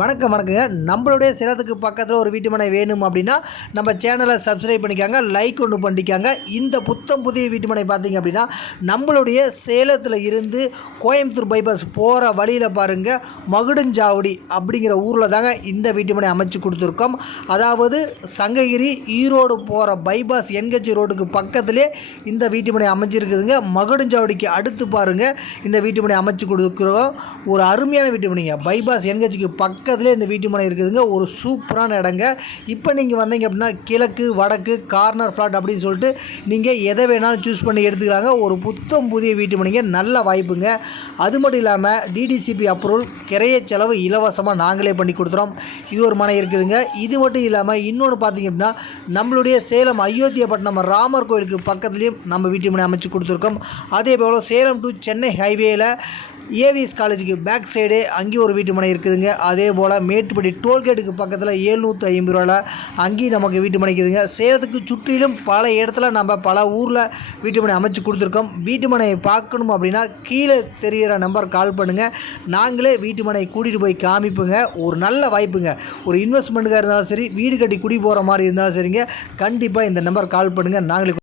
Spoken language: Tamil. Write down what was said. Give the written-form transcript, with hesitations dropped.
வணக்கங்க. நம்மளுடைய சேலத்துக்கு பக்கத்தில் ஒரு வீட்டு மனை வேணும் அப்படின்னா நம்ம சேனலை சப்ஸ்கிரைப் பண்ணிக்காங்க, லைக் ஒன்று பண்ணிக்காங்க. இந்த புத்தம் புதிய வீட்டு மனை பார்த்தீங்க அப்படின்னா நம்மளுடைய சேலத்தில் இருந்து கோயம்புத்தூர் பைபாஸ் போகிற வழியில் பாருங்கள், மகுடஞ்சாவடி அப்படிங்கிற ஊரில் தாங்க இந்த வீட்டு மனை அமைச்சு கொடுத்துருக்கோம். அதாவது சங்ககிரி ஈரோடு போகிற பைபாஸ் என்கட்சி ரோடுக்கு பக்கத்திலே இந்த வீட்டு மனை அமைச்சிருக்குதுங்க. மகுடஞ்சாவடிக்கு அடுத்து பாருங்கள் இந்த வீட்டு மனை அமைச்சு கொடுக்குறோம். ஒரு அருமையான வீட்டு மனைங்க. பைபாஸ் என்கட்சிக்கு பக்கத்துலேயே இந்த வீட்டு மனை இருக்குதுங்க. ஒரு சூப்பரான இடங்க. இப்போ நீங்கள் வந்தீங்க அப்படின்னா கிழக்கு வடக்கு கார்னர் ஃப்ளாட் அப்படின்னு சொல்லிட்டு நீங்கள் எதை வேணாலும் சூஸ் பண்ணி எடுத்துக்கிறாங்க. ஒரு புத்தம் புதிய வீட்டு மனைங்க, நல்ல வாய்ப்புங்க. அது மட்டும் இல்லாமல் டிடிசிபி அப்ரூவல், கிரைய செலவு இலவசமாக நாங்களே பண்ணி கொடுத்துறோம். இது ஒரு மனை இருக்குதுங்க. இது மட்டும் இல்லாமல் இன்னொன்று பார்த்தீங்க அப்படின்னா நம்மளுடைய சேலம் அயோத்தியாப்பட்டினம் ராமர் கோயிலுக்கு பக்கத்துலேயும் நம்ம வீட்டு மனை அமைச்சு கொடுத்துருக்கோம். அதே போல் சேலம் டு சென்னை ஹைவேயில் ஏவிஎஸ் காலேஜுக்கு பேக் சைடு அங்கேயும் ஒரு வீட்டு மனை இருக்குதுங்க. அதே போல் மேட்டுப்பட்டி டோல்கேட்டுக்கு பக்கத்தில் 750 ரூபாயில் அங்கேயும் நமக்கு வீட்டு மனைக்குதுங்க. சேலத்துக்கு சுற்றிலும் பல இடத்துல நம்ம பல ஊரில் வீட்டு மனை அமைச்சு கொடுத்துருக்கோம். வீட்டு மனையை பார்க்கணும் அப்படின்னா கீழே தெரிகிற நம்பர் கால் பண்ணுங்கள். நாங்களே வீட்டு மனையை கூட்டிகிட்டு போய் காமிப்புங்க. ஒரு நல்ல வாய்ப்புங்க. ஒரு இன்வெஸ்ட்மெண்ட்டுக்காக இருந்தாலும் சரி, வீடு கட்டி குடி போகிற மாதிரி இருந்தாலும் சரிங்க, கண்டிப்பாக இந்த நம்பர் கால் பண்ணுங்கள். நாங்களே